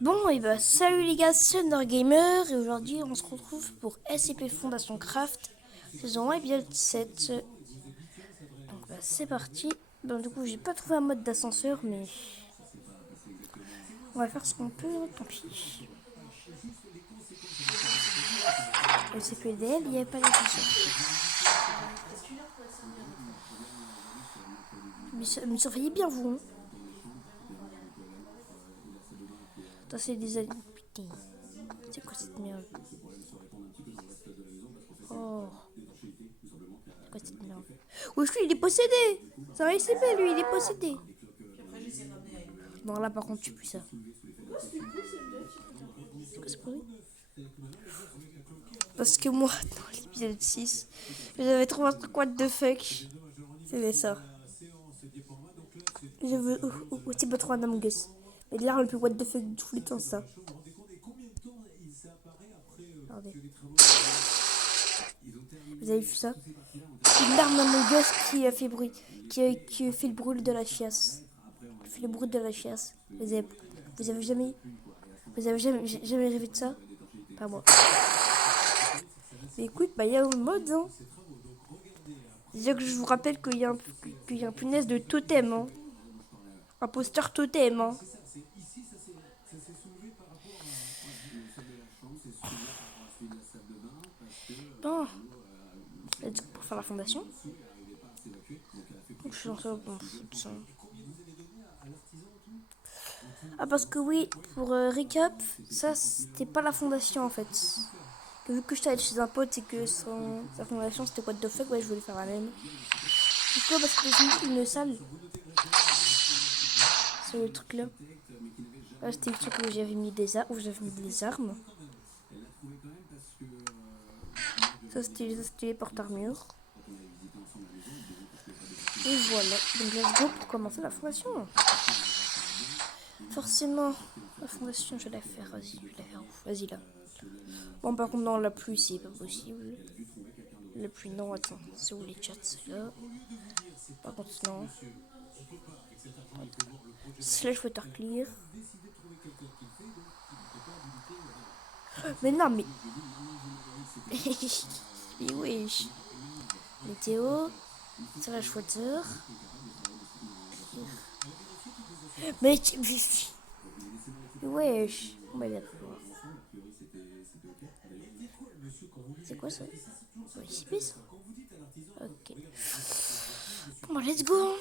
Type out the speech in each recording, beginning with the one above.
Bon, et bah salut les gars, c'est Gamer et aujourd'hui on se retrouve pour SCP Fondation Craft, saison 1 épisode 7. Donc bah c'est parti. Bon, du coup j'ai pas trouvé un mode d'ascenseur, mais on va faire ce qu'on peut, tant pis. SCPDL, il n'y avait pas d'ascenseur. Mais surveillez bien vous, hein. Attends, c'est des aliens. Putain, c'est quoi cette merde? Oh, c'est quoi cette merde? Wesh, lui il est possédé. C'est un SCP, lui il est possédé. Non, là par contre tu pues ça. C'est quoi ce bruit? Parce que moi, dans l'épisode 6, j'avais trouvé un truc what the fuck. C'était ça. Je veux aussi pas trop un Among Us. Mais là, le plus what the fuck de tous les temps, ça. Regardez. Vous avez vu ça? Une larme Among Us qui a fait bruit. Qui fait le bruit de la chiasse. Qui fait le bruit de la chiasse. Vous avez jamais rêvé de ça? Pas moi. Mais écoute, bah il y a un mode, hein. Déjà que je vous rappelle qu'il y a un punaise de totem, hein. Un poster totem, hein. Bon, let's go pour faire la fondation. Je suis lancé au bon foot, ça. Ah, parce que oui, pour recap, ça c'était pas la fondation en fait. Vu que j'étais allé chez un pote et que sa fondation c'était what the fuck, ouais, je voulais faire la même. Pourquoi? Parce que j'ai une salle. C'est le truc là. Là c'était le truc où j'avais mis des armes. Ça c'était les porte-armures. Et voilà. Donc let's go pour commencer la fondation. Forcément, la fondation je vais la faire. Vas-y, je vais la faire où? Vas-y là. Bon, par contre, non, la pluie, c'est pas possible. La pluie, non, attends. C'est où les chats? C'est là. Par contre, non. Slash water clear. Mais non, mais. Mais wesh. Météo. Slash water. Mais. Mais wesh. On va bien pouvoir. C'est quoi ça? Ouais, c'est pisse. Ok. Bon, let's go.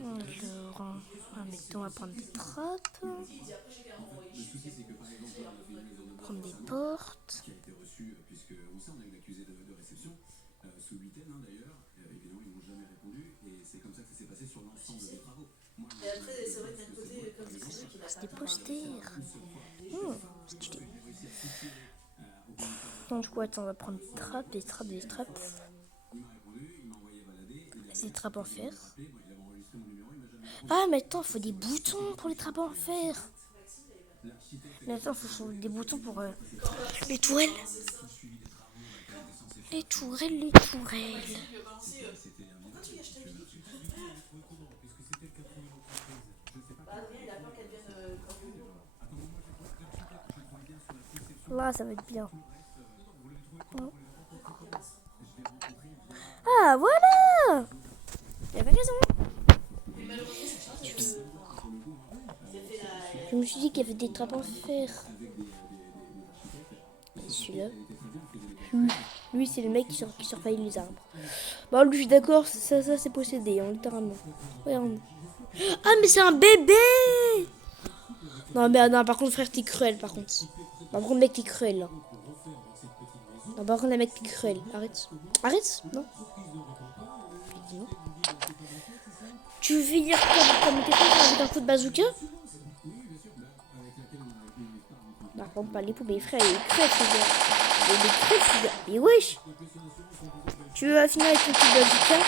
Alors, mettons, on va prendre des trappes. Prendre des portes. C'est des posters. Stylé. Donc, du coup, attends, on va prendre des trappes, des trappes, des trappes. C'est des trappes en fer. Ah, mais attends, il faut des boutons pour les trappes en fer. Mais attends, il faut des boutons pour les tourelles. Les tourelles, les tourelles. Là, ça va être bien. Ah, voilà! J'avais raison. Je me suis dit qu'il y avait des trappes en fer. Et celui-là. Lui, c'est le mec qui surveille les arbres. Bon, lui, je suis d'accord, ça c'est possédé, hein, littéralement. Regarde. Ah, mais c'est un bébé! Non, mais non, par contre, frère, t'es cruel, par contre. Non, par contre, mec, t'es cruel, là. Non, par contre, le mec, t'es cruel. Arrête. Arrête, non. Tu veux finir comme t'es fait avec un coup de bazooka? Par contre, pas les poubelles, frère, il est cruel, ce gars. Il est cruel, ce gars. Mais wesh! Tu veux finir avec un coup de bazooka?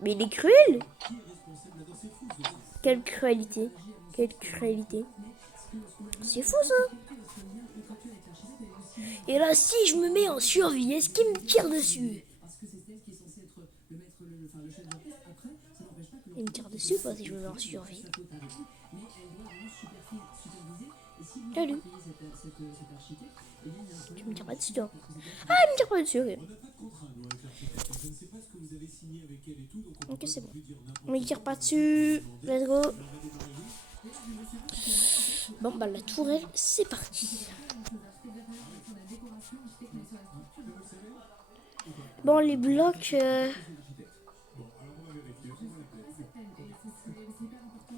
Mais il est cruel! Quelle crualité! Quelle crualité! C'est fou, ça! Et là, si je me mets en survie, est-ce qu'il me tire dessus? Il me tire dessus. Je sais pas si je me mets en survie. Salut. Tu me tires pas dessus, toi. Ah, il me tire pas dessus, ok. Ok, c'est bon. On me tire pas dessus. Let's go. Bon, bah la tourelle, c'est parti. Bon, les blocs...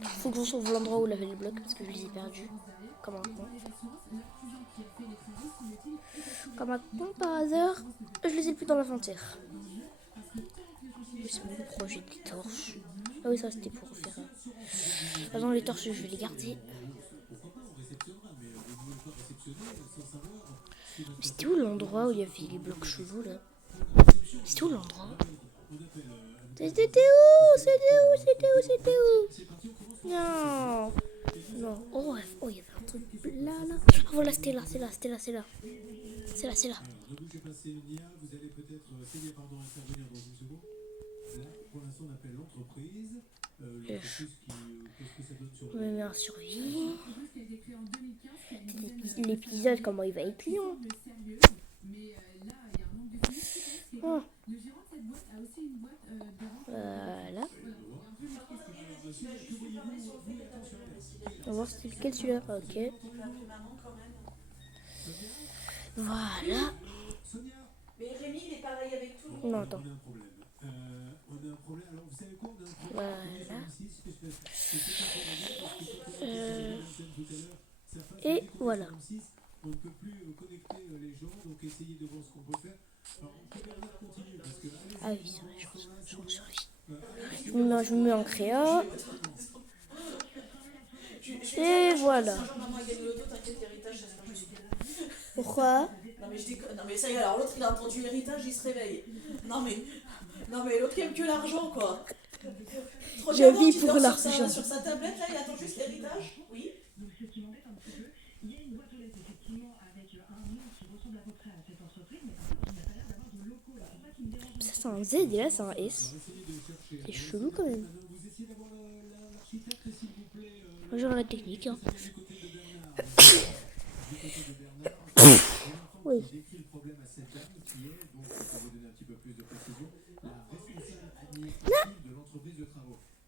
Faut que je sauve l'endroit où il avait les blocs parce que je les ai perdus. Comme un con. Comme un con par hasard, je les ai plus dans l'inventaire. C'est mon projet des torches. Ah oui, ça c'était pour faire... Attends, les torches, je vais les garder. C'était où l'endroit où il y avait les blocs chelous là? C'était où l'endroit? C'était où? C'était où? Non. Non. Oh, il y avait un truc là. Oh, voilà, c'était là. C'est là. Je me mets en survie. L'épisode, comment il va être long. Oh. Voilà. On va voir c'est lequel celui-là. Ok. Voilà. Mais Rémi, il est pareil avec tout le monde. Non, attends. Voilà. Et voilà. On ne peut plus connecter les gens, donc essayez de voir ce qu'on peut faire. Alors, Bernard continue parce que. Ah oui, c'est vrai, je m'en survie. Je me mets en créa. Et voilà. Pourquoi? Non mais je déconne. Non mais ça y est, alors l'autre il a entendu l'héritage, il se réveille. Non mais l'autre il aime que l'argent quoi. Je vis pour l'argent. Sur sa tablette là, il attend juste l'héritage. Oui. Ça c'est un Z et là c'est un S. C'est chelou quand même. Genre la technique. Hein. Oui.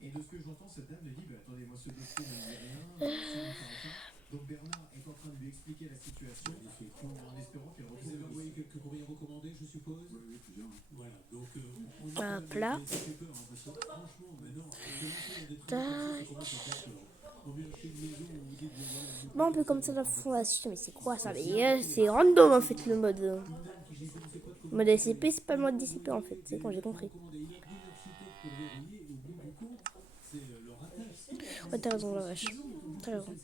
Et de ce que j'entends, cette dame me dit attendez, moi ce dossier ne me dit rien. Donc Bernard est en train de lui expliquer la situation en espérant qu'elle revienne. Vous avez envoyé quelques courriers recommandés, je suppose? Oui, plusieurs. Voilà, donc Hop là. Tac. Bon, un peu comme ça la fondation, mais c'est quoi ça? Mais c'est random en fait le mode. Le mode SCP, c'est pas le mode DCP en fait, c'est quand j'ai compris. Ouais, t'as raison, la vache. T'as raison.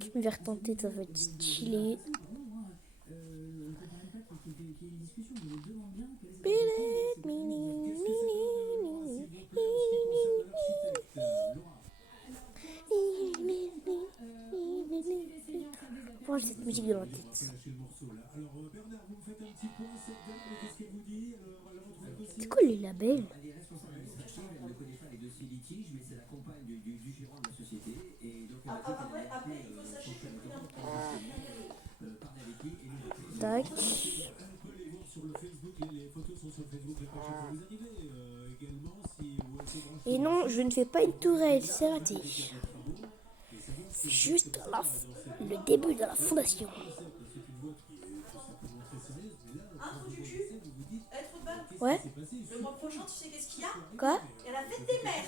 Je vais retenter, ça va être stylé. Pourquoi j'ai cette musique dans la tête? C'est quoi les labels? Après, il faut sachez que le prix d'un Tac. Et non, je ne fais pas une tourelle, c'est raté. C'est juste le début de la fondation. être bas. Ouais. Le mois prochain, tu sais qu'est-ce qu'il y a? Quoi? Il y a la fête des mères.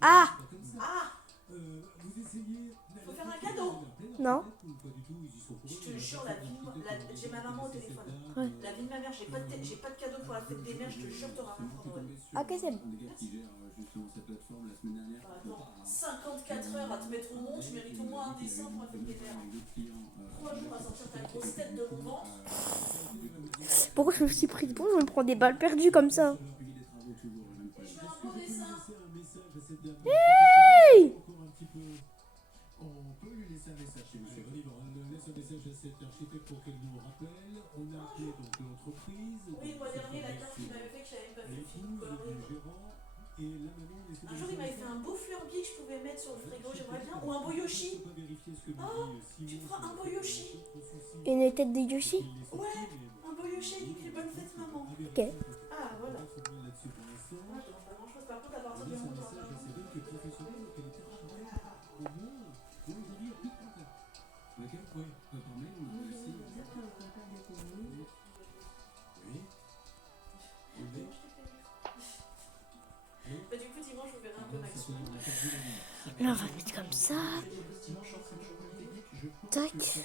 Ah. Faut faire un cadeau. Non. Je te jure, j'ai ma maman au téléphone. Ouais. La vie de ma mère, j'ai pas de cadeau pour la fête des mères, je te jure, t'auras rien pour Noël. Ok, c'est bon. Attends, 54 heures à te mettre au monde, je mérite au moins un dessin pour la fête des mères. 3 jours à sortir ta grosse tête de mon ventre. Pourquoi je me suis pris de bon? Je me prends des balles perdues comme ça. Et je fais un beau dessin. Hey! On peut lui laisser un message chez vous. laisse un message à cette architecte pour qu'elle nous rappelle. On a appelé donc l'entreprise. Oui, le mois dernier, la carte qu'il m'avait fait, que j'avais pas fait le film. L'épouse du gérant. Et là maintenant, on essaie de Un jour, il m'avait fait un beau fleurbier que je pouvais mettre sur le frigo, j'aimerais bien. Ou un beau Yoshi. Tu feras un beau Yoshi. Une tête de Yoshi. Ouais, un beau Yoshi avec écrit bonne fête, maman. Ok. Ah, voilà. Moi, j'en fais pas grand chose. Par contre, à partir du moment où j'en ai bah, du coup, dimanche, je verrai un peu Maxime. Là, on va mettre comme ça. Tac.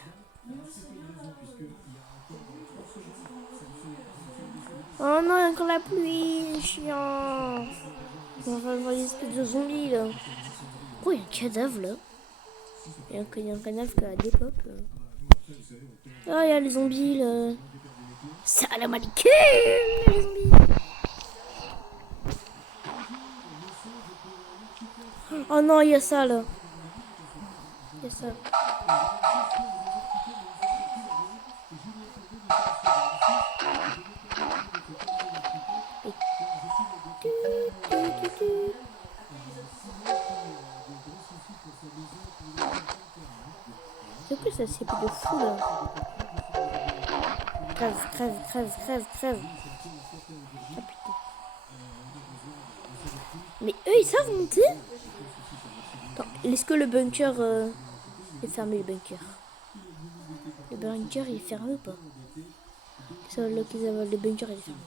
Oh non, il y a encore la pluie, chiant. On va voir les espèces de zombies là. Oh, il y a un cadavre là. Il y a un cadavre qui a des pop là. Oh, il y a les zombies là. Salam alaikum, les zombies. Oh non, il y a ça là. Il y a ça. C'est plus ça, c'est plus de fou là. Crève, crève, crève, crève, crève. Ah putain. Mais eux ils savent monter? Attends, est-ce que le bunker est fermé, le bunker? Le bunker il est fermé ou pas? Ça, le bunker il est fermé.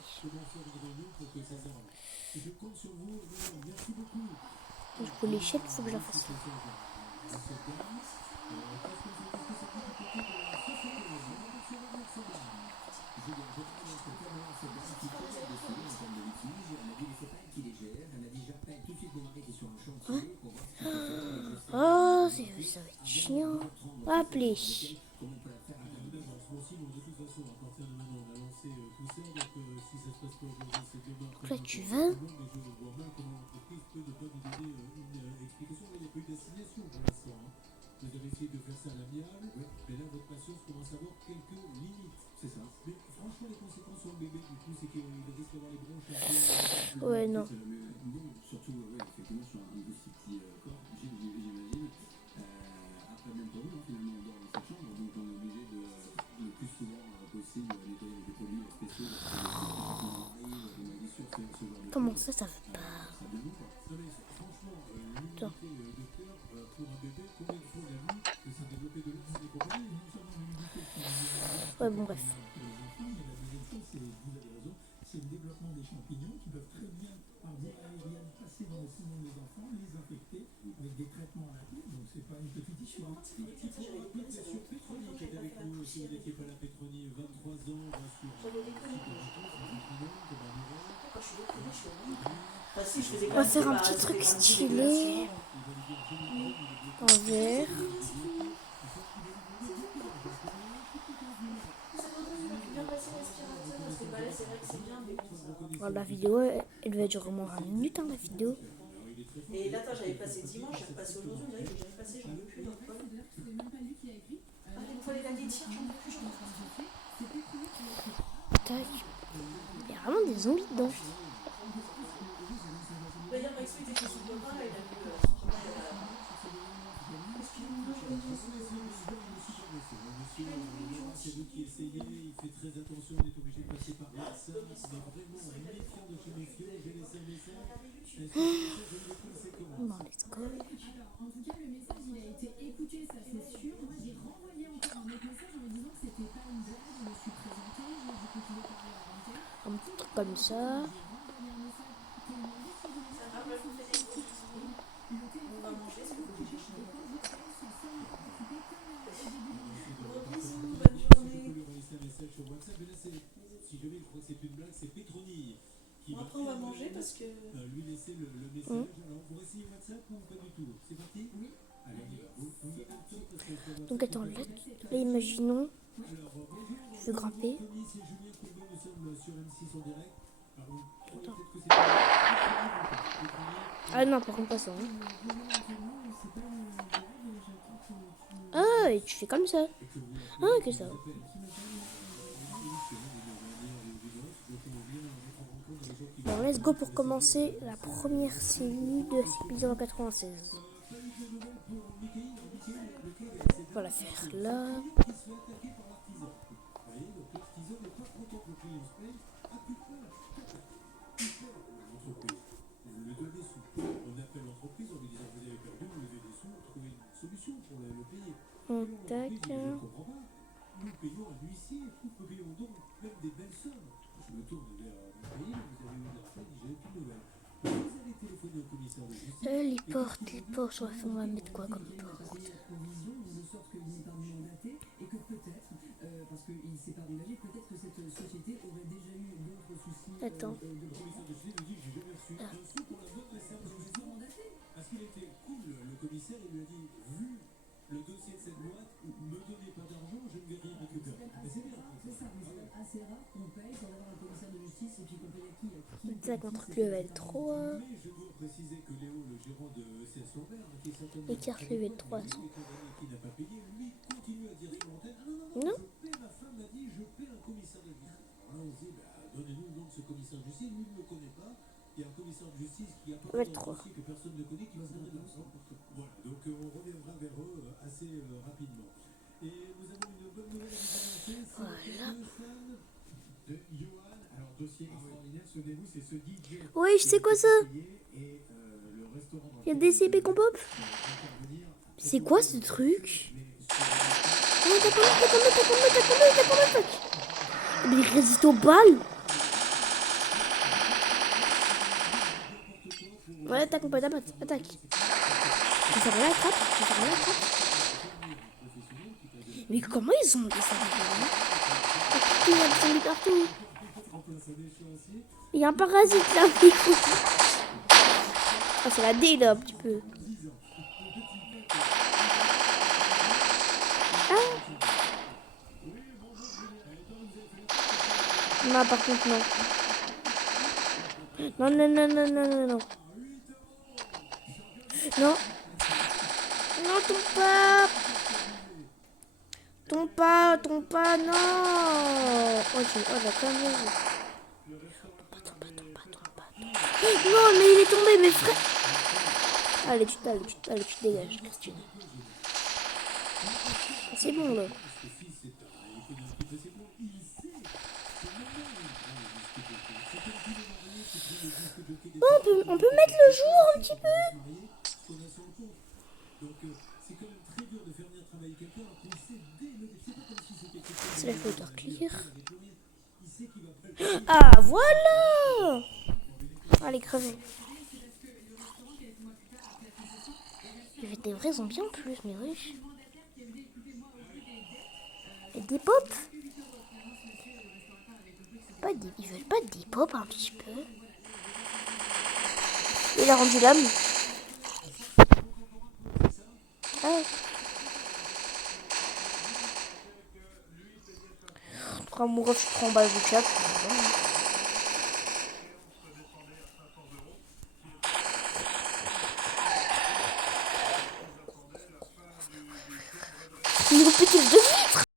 Du coup l'échelle, il faut que je la fasse. Oh, ça va être chiant. Appelez. Là, tu vas. Vous avez essayé de faire ça à l'amiable, mais là votre patience commence à avoir quelques limites. C'est ça. Mais franchement, les conséquences sur le bébé, du coup, c'est qu'il risque d'avoir les bronches un peu. Ouais, non. Surtout, effectivement, sur un de ces petits corps, j'imagine. Après, même pour nous, finalement, on dort dans cette chambre, donc on est obligé de le plus souvent possible nettoyer avec des produits spéciaux. Comment ça veut pas? Attends. Ouais, bon, bref. C'est le développement des champignons qui peuvent très bien, par voie aérienne, passer dans le poumon des enfants, les infecter avec des traitements rapides. Donc, c'est pas une petite histoire. Bien sûr, Petroni qui est avec nous. Si vous n'étiez pas là, Petroni, 23 ans, va sur. On va faire un petit truc stylé. En vert. Alors, la vidéo, elle va durer au moins 20 minutes, hein, la vidéo. Et là, attends, j'avais passé dimanche, j'ai repassé aujourd'hui, on dirait que j'avais passé, j'en peux plus dans le poil. Ah, il faut aller la laitière, j'en peux plus, j'en peux plus. Tac. Il y a vraiment des zombies dedans. D'ailleurs, Maxime était chez son copain, là, il a vu. C'est vous qui essayez, il fait très attention, on est obligé de passer par là. Ça, c'est vraiment méfiant de chez Méfio. J'ai laissé un message. Bon, let's go. Alors, en tout cas, le message, il a été écouté, ça c'est sûr. Moi, j'ai renvoyé encore un autre message en me disant que c'était pas une blague. Je me suis présentée, j'ai continué par parler à l'antenne. Un petit truc comme ça. J'ai renvoyé un message qui me demandait si je Ça va, je vous fais des gros bisous. le téléphone. On va manger ce que vous voulez. Et quand je fais, ça sonne occupé comme au début de Gros bisous, bonne journée. Je peux lui laisser un message sur WhatsApp. Mais là, si je vais, je crois que c'est une blague, c'est Petroni. Après, on va manger parce que. Lui laisser le message. Alors, vous essayez WhatsApp ou pas du tout? C'est parti? Oui. Allez, on y va. Donc, attends, là, imaginons. Je veux grimper. C'est Julien Courbet, nous sommes sur M6 en direct. Alors, Attends. peut-être que c'est Ah non, par contre, pas ça. Hein. Ah, et tu fais comme ça. que vous Ah, que ça. Alors, let's go pour commencer la première série de l'épisode 96. On va la faire là. Tac. Nous payons un huissier, nous payons donc même des belles sommes. Je me tourne vers mon pays, vous avez eu des rappels, j'ai aucune nouvelle. Vous allez téléphoner au commissaire de justice. Les portes, on va mettre quoi comme porte? Provision, de sorte qu'il n'est pas mandaté et que peut-être, parce qu'il ne s'est pas engagé, peut-être que cette société aurait déjà eu d'autres soucis. Attends. Le commissaire de justice nous dit j'ai jamais reçu un sou pour la bonne réserve. Ils sont mandatés. Parce qu'il était cool, le commissaire, il lui a dit vu le dossier de cette boîte, me donnez pas d'argent, je ne vais rien récupérer. Mais c'est bien. C'est ça, mais c'est assez rare qu'on paye sans avoir un commissaire de justice et puis qu'on paye à qui Tac, un truc level 3. Mais je dois préciser que Léo, le gérant de CS Lambert, qui est certainement Et carte level 3. qui n'a pas payé, lui continue à dire sur l'antenne ah Non. je paie, ma femme m'a dit je paie un commissaire de justice. Alors on se dit donnez-nous le nom de ce commissaire de justice, lui ne le connaît pas. Il y a un commissaire de justice qui a pas Level un 3. dossier que personne ne connaît qui va se donner de l'argent. Voilà, donc on reviendra vers eux assez rapidement. Et nous avons une bonne nouvelle à vous annoncer, c'est Voilà. le fan de Johan. Alors dossier extraordinaire, souvenez-vous, c'est ce DJ. Oui, je sais quoi ça. Et le restaurant dans Il y a des CP qu'on pop. C'est quoi ce truc? Oh, t'as combien? Mais il résiste aux balles. Ouais, attaque mon pote, attaque. Ça va la trappe. Mais comment ils ont des sables? Il y a des zombies partout. Il y a un parasite là. Ah, c'est la D là un petit peu. Non, par contre, non. Non. Non. Non, tombe pas, non. Ok, oh, d'accord. Tombe pas. Non, mais il est tombé, mes frères. Allez, tu te dégages, Christian. C'est bon, là. Bon, on peut mettre le jour un petit peu. C'est la photo clear. Ah, voilà. Allez, crever. Il y avait des vrais zombies en plus, mais riches. Et des pops. Ils veulent pas des pops un petit peu. Il a rendu l'âme. Ah. Quand mon ref prend en bas du chat. Il est petit de